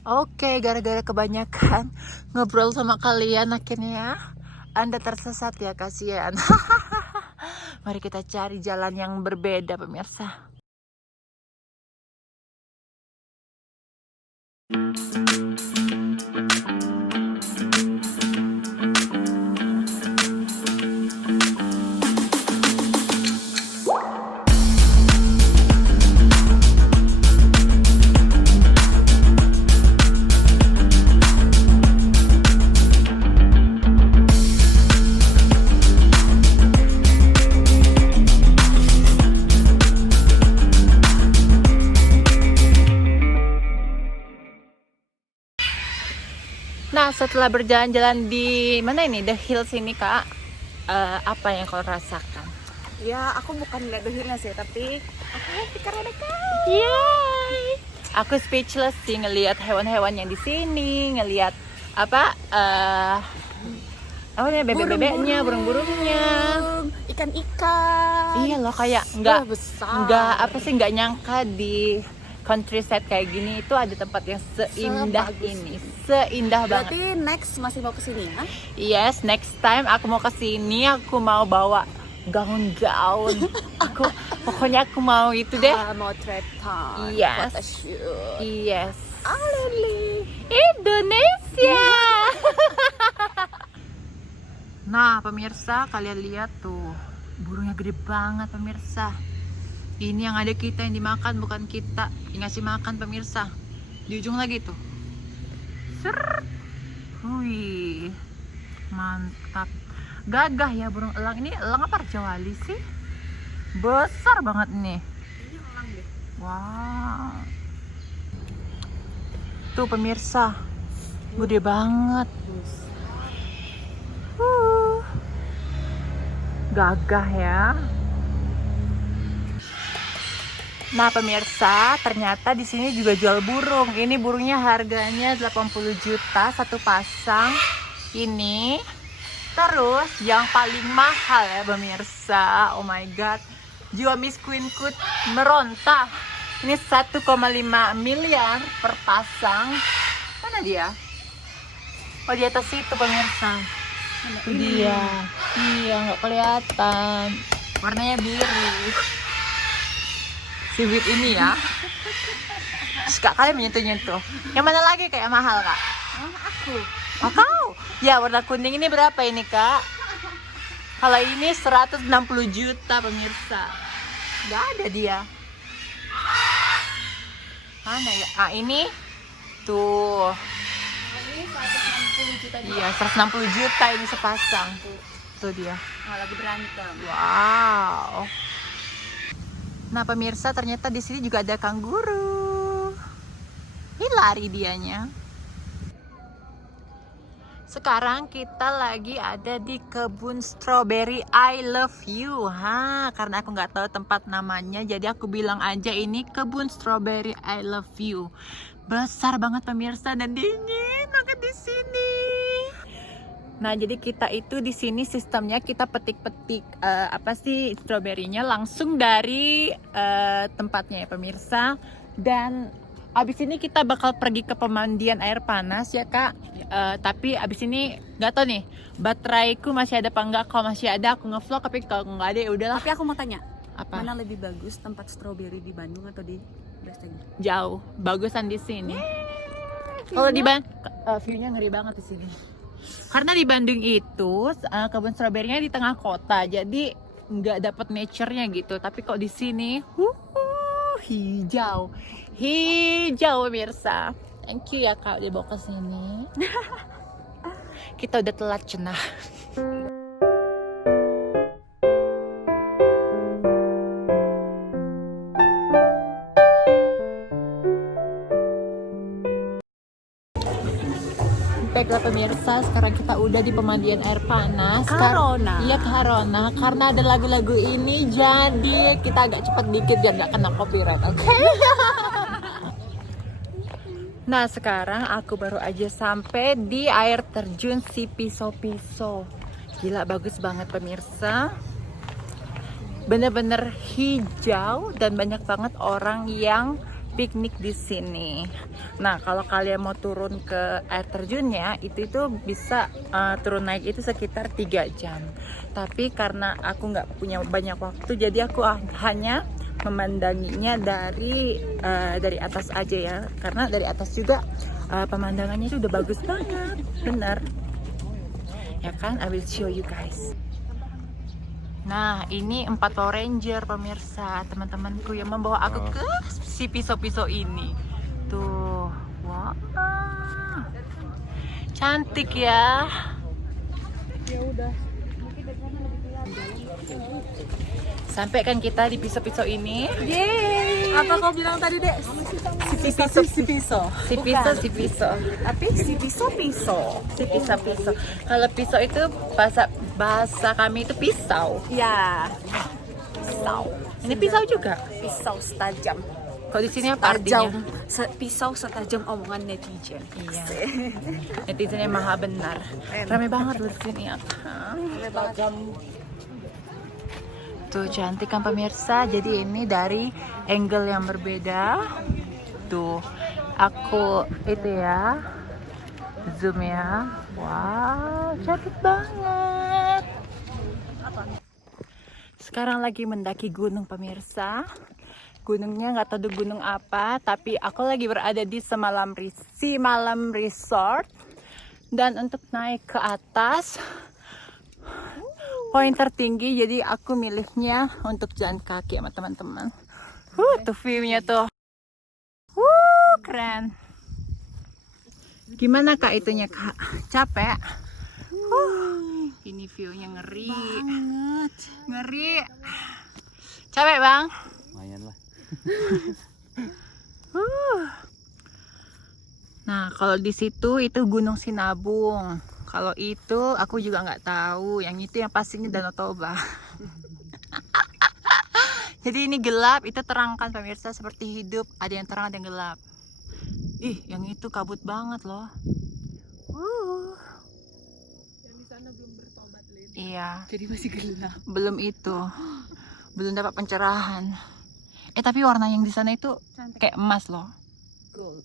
Oke, gara-gara kebanyakan ngobrol sama kalian akhirnya Anda tersesat ya, kasihan. Mari kita cari jalan yang berbeda pemirsa. Nah, setelah berjalan-jalan di mana ini, The Hills ini kak, apa yang kau rasakan? Ya, aku bukan ngeliat dehirnya sih, tapi aku happy karena dekat. Yay! Aku speechless sih ngelihat hewan-hewan yang di sini, ngelihat apa namanya bebek-bebeknya, burung-burungnya. Ikan-ikan. Iya loh, kayak besar. nggak nyangka di countryside kayak gini itu ada tempat yang seindah ini, seindah banget. Berarti next masih mau kesini ya? Yes, next time aku mau kesini, aku mau bawa gaun-gaun. Pokoknya aku mau itu deh. Mau trip time. Yes. Photoshoot. Yes. Aleli. Indonesia. Nah, pemirsa, kalian lihat tuh, burungnya gede banget pemirsa. Ini yang ada kita yang dimakan, bukan kita yang ngasih makan pemirsa. Di ujung lagi tuh. Ser. Wih. Mantap. Gagah ya burung elang. Ini elang apa rajawali sih? Besar banget nih. Ini elang deh. Wow. Tuh pemirsa. Gede banget. Gagah ya. Nah pemirsa, ternyata di sini juga jual burung. Ini burungnya harganya 80 juta satu pasang. Ini. Terus yang paling mahal ya pemirsa. Oh my god. Jiwa Miss Queen Kut meronta. Ini 1,5 miliar per pasang. Mana dia? Oh, di atas itu pemirsa. Itu dia. Iya, nggak kelihatan. Warnanya biru. Sibit ini ya. Suka kali menyentuh-nyentuh. Yang mana lagi kayak mahal kak? Aku. Oh kau? Ya warna kuning ini berapa ini kak? Kalau ini 160 juta pemirsa. Gak ada dia. Mana ya? Ah ini tuh. Ini 160 juta juga. Iya 160 juta ini sepasang. Tuh dia. Oh, lagi berantem. Wow. Nah pemirsa, ternyata di sini juga ada kanguru. Ini lari dianya. Sekarang kita lagi ada di kebun strawberry I love you. Karena aku nggak tahu tempat namanya, jadi aku bilang aja ini kebun strawberry I love you. Besar banget pemirsa dan dingin banget di sini. Nah, jadi kita itu di sini sistemnya kita petik-petik apa sih stroberinya langsung dari tempatnya ya pemirsa. Dan abis ini kita bakal pergi ke pemandian air panas ya kak. Tapi abis ini nggak tahu nih bateraiku masih ada apa enggak. Kalau masih ada aku ngevlog, tapi kalau nggak ada ya udahlah. Tapi aku mau tanya, Apa? mana lebih bagus tempat strawberry di Bandung atau di Besteng? Jauh, bagusan di sini. Kalau di view-nya ngeri banget di sini. Karena di Bandung itu kebun stroberinya di tengah kota, jadi nggak dapet nature-nya gitu. Tapi kok di sini, hijau, hijau pemirsa. Thank you ya kak udah bawa ke sini. Kita udah telat cenah. Baiklah pemirsa, sekarang kita udah di pemandian air panas. Karona. Iya Karona, karena ada lagu-lagu ini jadi kita agak cepat dikit biar nggak kena copyright, oke? Nah sekarang aku baru aja sampai di air terjun si Piso-Piso. Gila bagus banget pemirsa. Bener-bener hijau dan banyak banget orang yang piknik di sini. Nah, kalau kalian mau turun ke air terjunnya, itu bisa turun naik itu sekitar 3 jam. Tapi karena aku nggak punya banyak waktu, jadi aku hanya memandanginya dari atas aja ya. Karena dari atas juga pemandangannya itu udah bagus banget, bener. Ya kan, I will show you guys. Nah, ini 4 Power Ranger pemirsa, teman-temanku yang membawa aku ke si pisau-pisau ini. Tuh, wah, cantik ya. Ya udah. Sampai kan kita di pisau-pisau ini. Yeay. Apa kau bilang tadi, Dek? Si pisau. Bukan. Si pisau. Tapi si pisau. Si pisau. Kalau pisau itu bahasa kami itu pisau. Ya. Pisau. Ini pisau juga. Pisau setajam. Kalau di sini apa artinya? Pisau setajam omongan netizen. Iya. Netizennya maha benar. Ramai banget loh di sini. Tajam. Tuh cantik kan pemirsa. Jadi ini dari angle yang berbeda. Tuh, aku itu ya, zoom ya. Wow, cantik banget. Sekarang lagi mendaki gunung pemirsa. Gunungnya nggak tahu gunung apa, tapi aku lagi berada di Simalam Resort. Dan untuk naik ke atas, poin tertinggi, jadi aku milihnya untuk jalan kaki sama teman-teman. Tuh view-nya tuh. Keren. Gimana Kak itunya Kak? Capek? Ini view-nya ngeri. Banget. Ngeri. Capek Bang? Lumayan lah. Nah, kalau di situ itu Gunung Sinabung. Kalau itu aku juga nggak tahu. Yang itu yang pastinya Danau Toba. Jadi ini gelap, itu terangkan pemirsa, seperti hidup. Ada yang terang, ada yang gelap. Ih, yang itu kabut banget loh. Yang di sana belum bertobat, Lin. Iya, Jadi masih gelap. belum itu. Belum dapat pencerahan. Tapi warna yang di sana itu Cantik. kayak emas loh. Gold.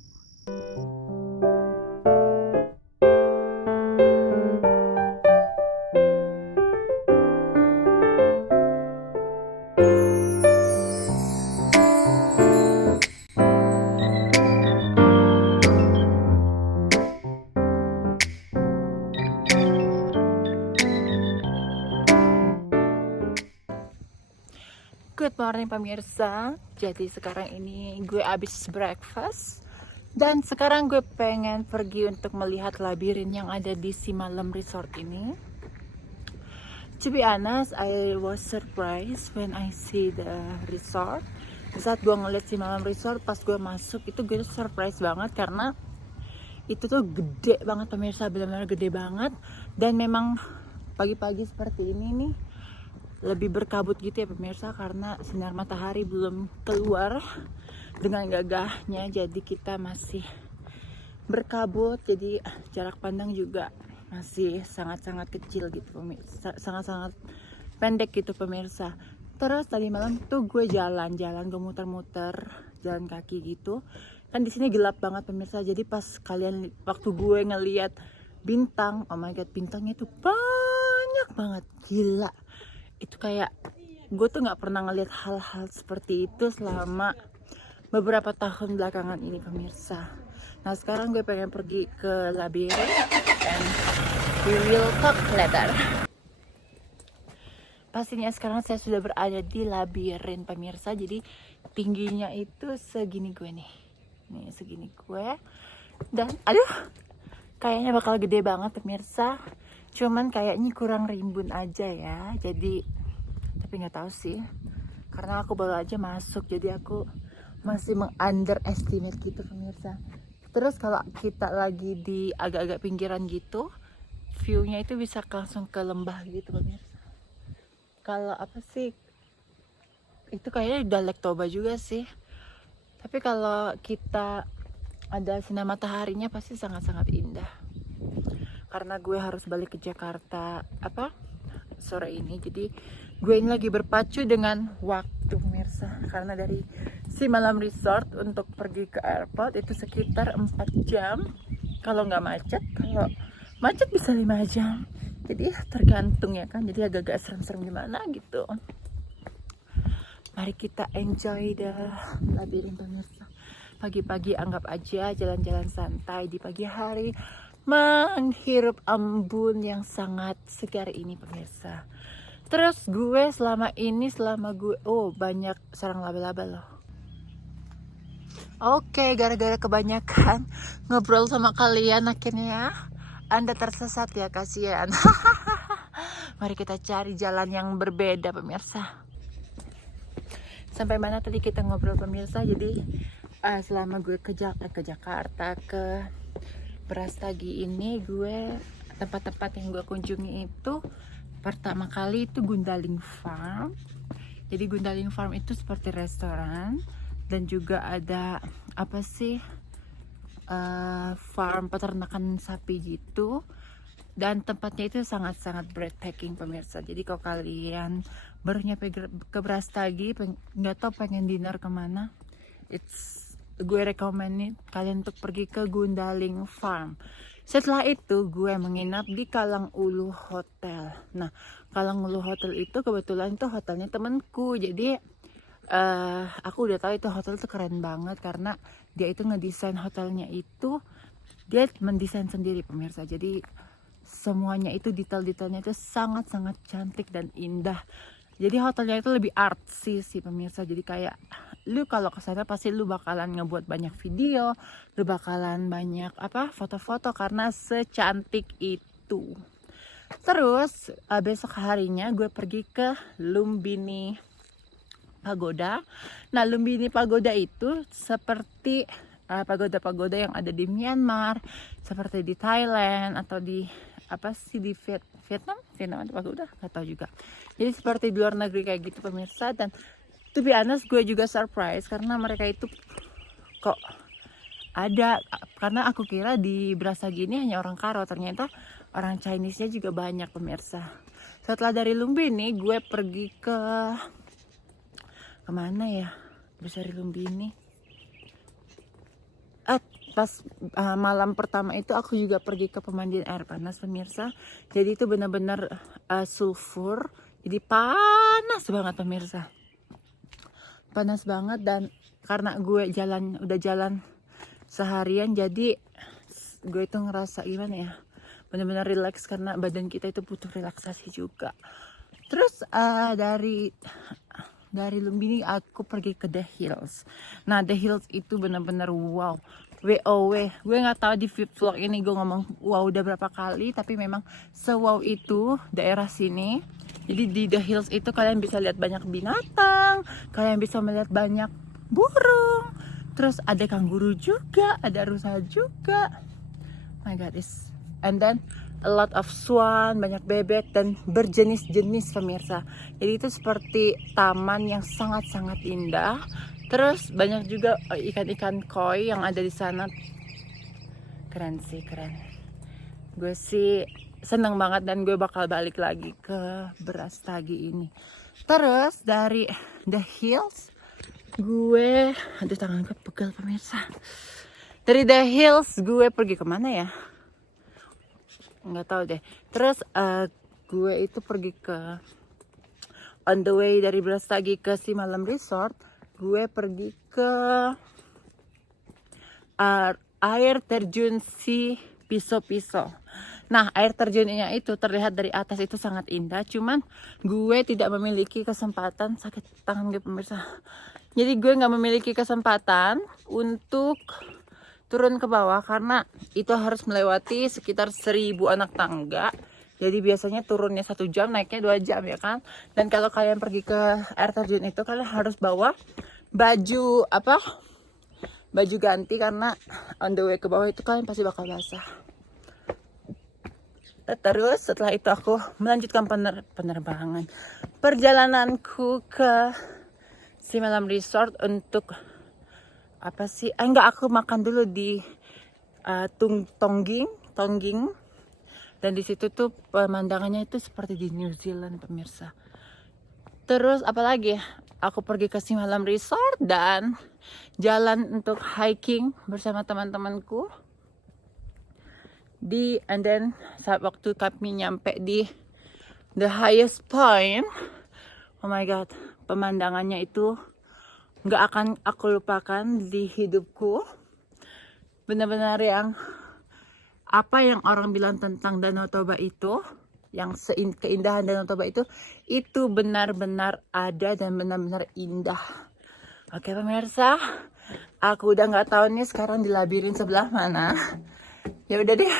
Good morning pemirsa. Jadi sekarang ini gue abis breakfast. Dan sekarang gue pengen pergi untuk melihat labirin yang ada di Simalam Resort ini. To be honest, I was surprised when I see the resort. Di saat gue ngeliat Simalam Resort, pas gue masuk itu gue surprise banget karena itu tuh gede banget pemirsa, benar-benar gede banget. Dan memang pagi-pagi seperti ini nih lebih berkabut gitu ya pemirsa, karena sinar matahari belum keluar dengan gagahnya, jadi kita masih berkabut, jadi jarak pandang juga masih sangat-sangat kecil gitu pemirsa, sangat-sangat pendek gitu pemirsa. Terus tadi malam tuh gue jalan-jalan, gue muter-muter jalan kaki gitu kan, di sini gelap banget pemirsa. Jadi pas waktu gue ngeliat bintang, oh my god, bintangnya tuh banyak banget, gila. Itu kayak gue tuh nggak pernah ngeliat hal-hal seperti itu selama beberapa tahun belakangan ini pemirsa. Nah sekarang gue pengen pergi ke labirin dan we will talk later. Pastinya sekarang saya sudah berada di labirin pemirsa. Jadi tingginya itu segini gue nih segini gue. Dan aduh, kayaknya bakal gede banget pemirsa. Cuman kayaknya kurang rimbun aja ya. Jadi tapi nggak tahu sih, karena aku baru aja masuk, jadi aku masih meng-underestimate gitu pemirsa. Terus kalau kita lagi di agak-agak pinggiran gitu, view-nya itu bisa langsung ke lembah gitu pemirsa. Kalau apa sih, itu kayaknya udah Lake Toba juga sih. Tapi kalau kita ada sinar mataharinya pasti sangat-sangat indah. Karena gue harus balik ke Jakarta sore ini, jadi gue ini lagi berpacu dengan waktu pemirsa, karena dari Simalam Resort untuk pergi ke airport itu sekitar 4 jam kalau nggak macet. Kalau macet bisa 5 jam, jadi tergantung ya kan, jadi agak-agak serem-serem gimana gitu. Mari kita enjoy the labirin pemirsa. Pagi-pagi anggap aja jalan-jalan santai di pagi hari, menghirup embun yang sangat segar ini pemirsa. Terus gue selama gue banyak sarang laba-laba loh. Oke, gara-gara kebanyakan ngobrol sama kalian akhirnya Anda tersesat ya, kasihan. Mari kita cari jalan yang berbeda pemirsa. Sampai mana tadi kita ngobrol pemirsa? Jadi selama gue ke Jakarta, ke Brastagi ini, gue tempat-tempat yang gue kunjungi itu pertama kali itu Gundaling Farm. Jadi Gundaling Farm itu seperti restoran dan juga ada apa sih farm peternakan sapi gitu, dan tempatnya itu sangat-sangat breathtaking pemirsa. Jadi kalau kalian baru nyampe ke Brastagi, nggak tahu pengen dinner kemana, gue rekomenin kalian untuk pergi ke Gundaling Farm. Setelah itu gue menginap di Kalang Ulu Hotel. Nah, Kalang Ulu Hotel itu kebetulan itu hotelnya temenku, jadi aku udah tahu itu hotel tuh keren banget karena dia itu ngedesain hotelnya itu, dia mendesain sendiri pemirsa. Jadi semuanya itu detail-detailnya itu sangat-sangat cantik dan indah. Jadi hotelnya itu lebih artsy sih pemirsa. Jadi kayak lu kalau kesana pasti lu bakalan ngebuat banyak video, lu bakalan banyak foto-foto karena secantik itu. Terus besok harinya gue pergi ke Lumbini Pagoda. Nah, Lumbini Pagoda itu seperti pagoda-pagoda yang ada di Myanmar, seperti di Thailand atau di di Vietnam ada pagoda, nggak tahu juga. Jadi seperti di luar negeri kayak gitu pemirsa. Dan to be honest, gue juga surprise karena mereka itu kok ada, karena aku kira di Brastagi ini hanya orang Karo, ternyata orang Chinese-nya juga banyak pemirsa. Setelah dari Lumbini gue pergi ke kemana ya, bisa di Lumbini. Pas malam pertama itu aku juga pergi ke pemandian air panas pemirsa. Jadi itu benar-benar sulfur, jadi panas banget pemirsa, panas banget. Dan karena gue udah jalan seharian, jadi gue itu ngerasa gimana ya, benar-benar relax karena badan kita itu butuh relaksasi juga. Terus dari Lumbini aku pergi ke The Hills. Nah, The Hills itu benar-benar wow. WOW. Gue nggak tahu di vlog ini gue ngomong wow udah berapa kali, tapi memang se-wow itu daerah sini. Jadi di The Hills itu kalian bisa lihat banyak binatang, kalian bisa melihat banyak burung. Terus ada kanguru juga, ada rusa juga. My God, and then a lot of swan, banyak bebek dan berjenis-jenis pemirsa. Jadi itu seperti taman yang sangat-sangat indah. Terus banyak juga ikan-ikan koi yang ada di sana. Keren sih, keren. Gue sih seneng banget dan gue bakal balik lagi ke Brastagi ini. Terus dari The Hills gue, aduh tangan gue pegel pemirsa. Dari The Hills gue pergi kemana ya? Nggak tahu deh. Terus gue itu pergi ke, on the way dari Brastagi ke Simalam Resort, gue pergi ke air terjun si Piso-Piso. Nah, air terjunnya itu terlihat dari atas itu sangat indah, cuman gue tidak memiliki kesempatan, sakit tangan gue pemirsa. Jadi gue nggak memiliki kesempatan untuk turun ke bawah karena itu harus melewati sekitar 1000 anak tangga. Jadi biasanya turunnya 1 jam, naiknya 2 jam ya kan. Dan kalau kalian pergi ke air terjun itu, kalian harus bawa baju baju ganti karena on the way ke bawah itu kalian pasti bakal basah. Terus setelah itu aku melanjutkan penerbangan perjalananku ke Simalam Resort untuk aku makan dulu di Tongging. Dan di situ tuh pemandangannya itu seperti di New Zealand pemirsa. Terus apalagi aku pergi ke Simalam Resort dan jalan untuk hiking bersama teman-temanku. And then saat waktu kami nyampe di the highest point, oh my god, pemandangannya itu nggak akan aku lupakan di hidupku. Benar-benar yang apa yang orang bilang tentang Danau Toba itu, yang keindahan Danau Toba itu benar-benar ada dan benar-benar indah. Oke pemirsa, aku udah nggak tahu nih sekarang di labirin sebelah mana. Ya udah deh.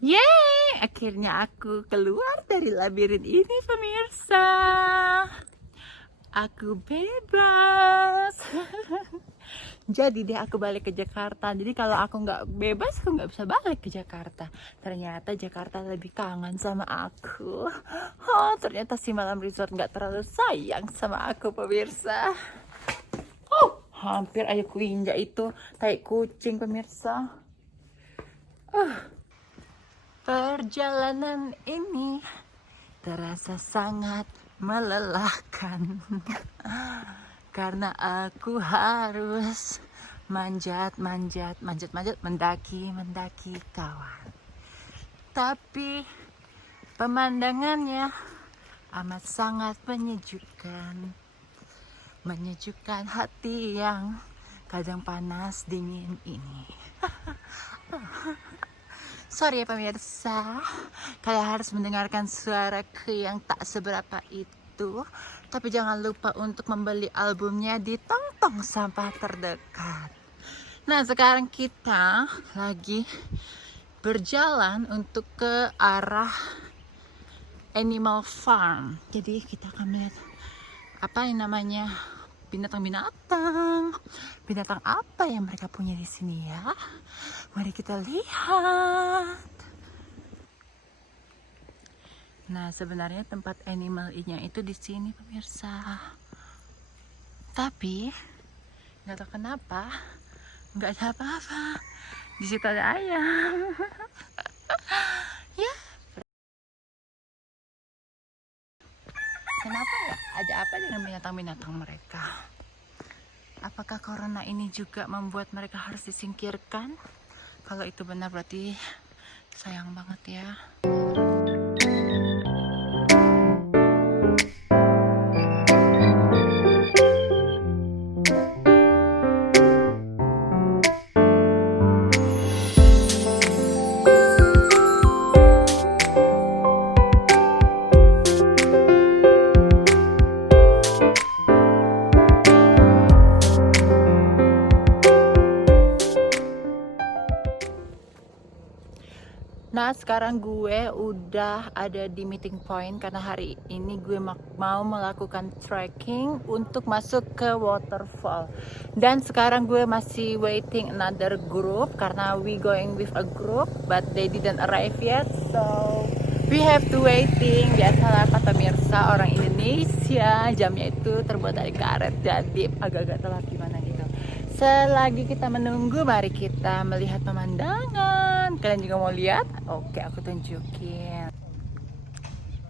Yeay, akhirnya aku keluar dari labirin ini pemirsa. Aku bebas. Jadi deh aku balik ke Jakarta. Jadi kalau aku nggak bebas, aku nggak bisa balik ke Jakarta. Ternyata Jakarta lebih kangen sama aku. Oh, ternyata Simalam Resort nggak terlalu sayang sama aku pemirsa. Oh, hampir aja ku injak itu tai kucing pemirsa. Perjalanan ini terasa sangat melelahkan. Karena aku harus manjat, mendaki kawan. Tapi pemandangannya amat sangat menyejukkan. Menyejukkan hati yang kadang panas dingin ini. Sorry ya pemirsa, kalian harus mendengarkan suaraku yang tak seberapa itu. Tapi jangan lupa untuk membeli albumnya di tong-tong sampah terdekat. Nah sekarang kita lagi berjalan untuk ke arah Animal Farm. Jadi kita akan melihat apa yang namanya binatang-binatang. Binatang apa yang mereka punya di sini ya? Mari kita lihat. Nah, sebenarnya tempat animal-nya itu di sini pemirsa. Tapi nggak tahu kenapa nggak ada apa-apa. Di situ ada ayam. Ya. Kenapa ya? Ada apa dengan binatang-binatang mereka? Apakah corona ini juga membuat mereka harus disingkirkan? Kalau itu benar berarti sayang banget ya. Nah sekarang gue udah ada di meeting point karena hari ini gue mau melakukan trekking untuk masuk ke waterfall. Dan sekarang gue masih waiting another group karena we going with a group but they didn't arrive yet, so we have to waiting. Biasalah kata pemirsa orang Indonesia, jamnya itu terbuat dari karet jadi agak-agak telat gimana gitu. Selagi kita menunggu, mari kita melihat pemandangan. Kalian juga mau lihat? Oke, aku tunjukin.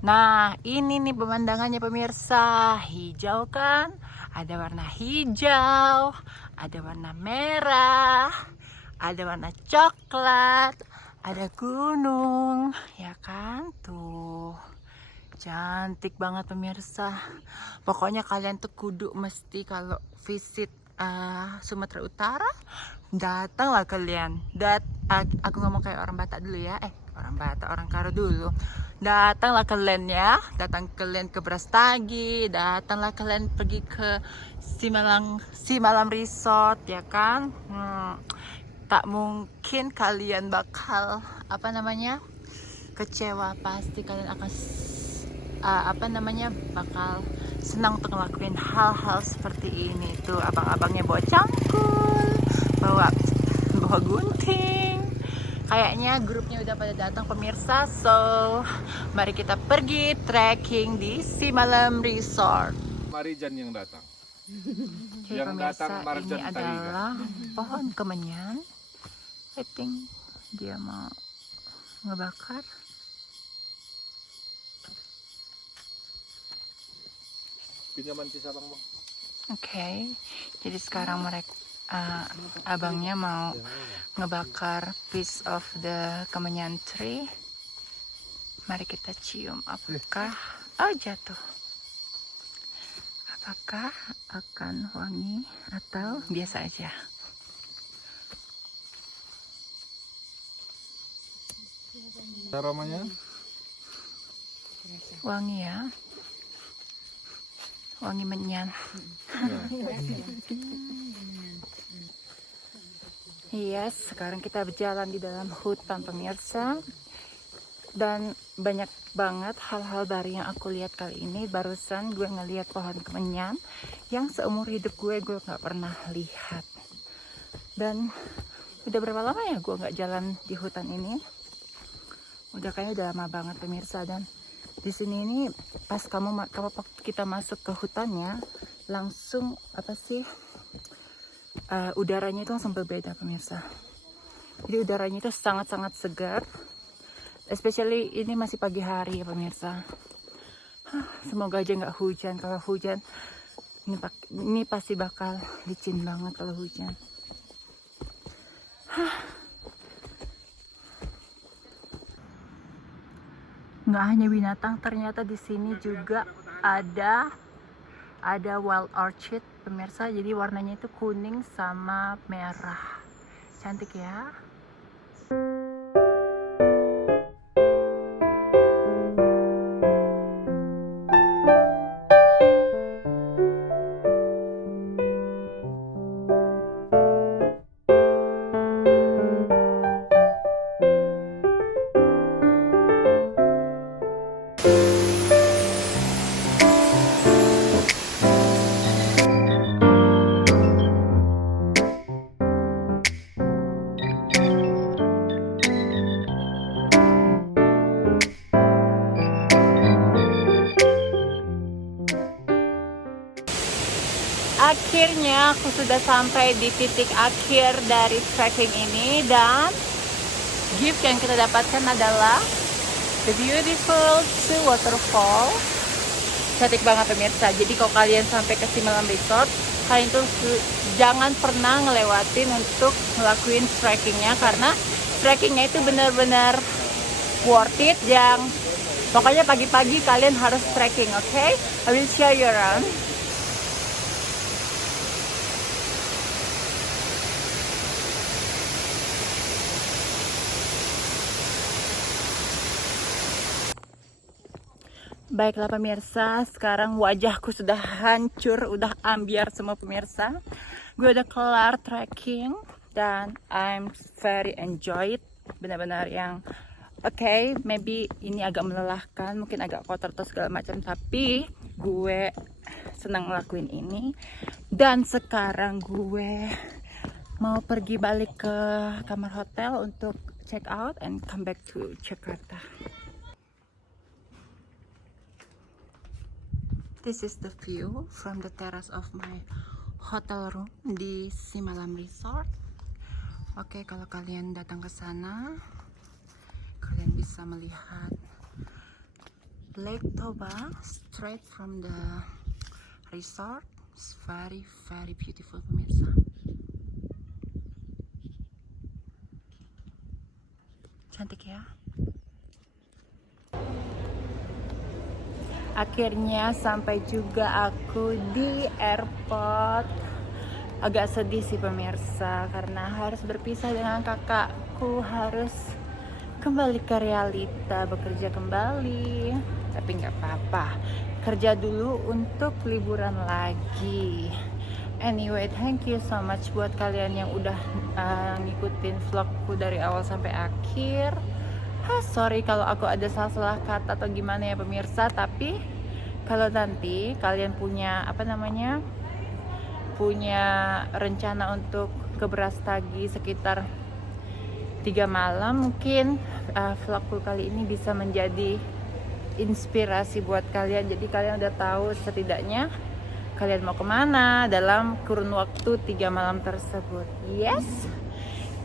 Nah, ini nih pemandangannya pemirsa. Hijau kan? Ada warna hijau, ada warna merah, ada warna coklat, ada gunung, ya kan? Tuh. Cantik banget pemirsa. Pokoknya kalian tuh kudu mesti kalau visit Sumatera Utara, datanglah kalian. Aku ngomong kayak orang Batak dulu ya. Orang Karo dulu. Datanglah kalian ya. Datang kalian ke Brastagi, datanglah kalian pergi ke Simalam Resort ya kan. Tak mungkin kalian bakal kecewa, pasti kalian akan bakal senang untuk ngelakuin hal-hal seperti ini. Tuh abang-abangnya bawa cangkul, bawa gunting. Kayaknya grupnya udah pada datang pemirsa, so mari kita pergi trekking di Simalam Resort. Marijan yang datang. Oke, Yang pemirsa, datang Marjan ini adalah pohon kemenyan. I think dia mau ngebakar. pinjaman sisa bang. Oke, jadi sekarang mereka abangnya mau ngebakar piece of the kemenyan tree. Mari kita cium, apakah jatuh? Apakah akan wangi atau biasa aja? Aromanya? Wangi ya, wangi menyan. Yes, sekarang kita berjalan di dalam hutan pemirsa, dan banyak banget hal-hal baru yang aku lihat kali ini. Barusan gue ngeliat pohon kemenyan yang seumur hidup gue nggak pernah lihat. Dan udah berapa lama ya gue nggak jalan di hutan ini? Kayaknya udah lama banget pemirsa. Dan di sini ini pas kita masuk ke hutannya, langsung udaranya itu langsung berbeda pemirsa. Jadi udaranya itu sangat-sangat segar, especially ini masih pagi hari ya pemirsa. Semoga aja nggak hujan. Kalau hujan ini pasti bakal licin banget kalau hujan. Nggak hanya binatang, ternyata di sini juga ada wild orchid pemirsa. Jadi warnanya itu kuning sama merah, cantik ya. Akhirnya aku sudah sampai di titik akhir dari trekking ini, dan gift yang kita dapatkan adalah the beautiful Two Waterfall. Cantik banget pemirsa. Jadi kalau kalian sampai ke Simalam Resort, kalian tuh jangan pernah ngelewatin untuk ngelakuin trekkingnya, karena trekkingnya itu benar-benar worth it. Pokoknya pagi-pagi kalian harus trekking, oke? I will show you around. Baiklah pemirsa, sekarang wajahku sudah hancur, udah ambiar semua pemirsa. Gue udah kelar trekking dan I'm very enjoy it. Benar-benar yang oke, maybe ini agak melelahkan, mungkin agak kotor atau segala macam, tapi gue senang ngelakuin ini. Dan sekarang gue mau pergi balik ke kamar hotel untuk check out and come back to Jakarta. This is the view from the terrace of my hotel room di Simalam Resort. Oke, kalau kalian datang ke sana, kalian bisa melihat Lake Toba straight from the resort. It's very very beautiful pemirsa. Cantik ya. Akhirnya sampai juga aku di airport. Agak sedih sih pemirsa, karena harus berpisah dengan kakakku, harus kembali ke realita, bekerja kembali. Tapi nggak apa-apa, kerja dulu untuk liburan lagi. Anyway, thank you so much buat kalian yang udah ngikutin vlogku dari awal sampai akhir. Sorry kalau aku ada salah-salah kata atau gimana ya pemirsa, tapi kalau nanti kalian punya punya rencana untuk ke Brastagi sekitar 3 malam, mungkin vlogku kali ini bisa menjadi inspirasi buat kalian. Jadi kalian udah tahu setidaknya kalian mau kemana dalam kurun waktu 3 malam tersebut. Yes.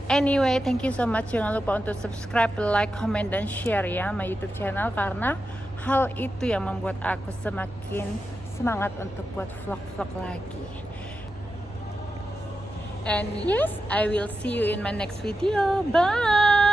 Anyway, thank you so much. Jangan lupa untuk subscribe, like, comment, dan share ya my YouTube channel, karena hal itu yang membuat aku semakin semangat untuk buat vlog-vlog lagi. And yes, I will see you in my next video. Bye.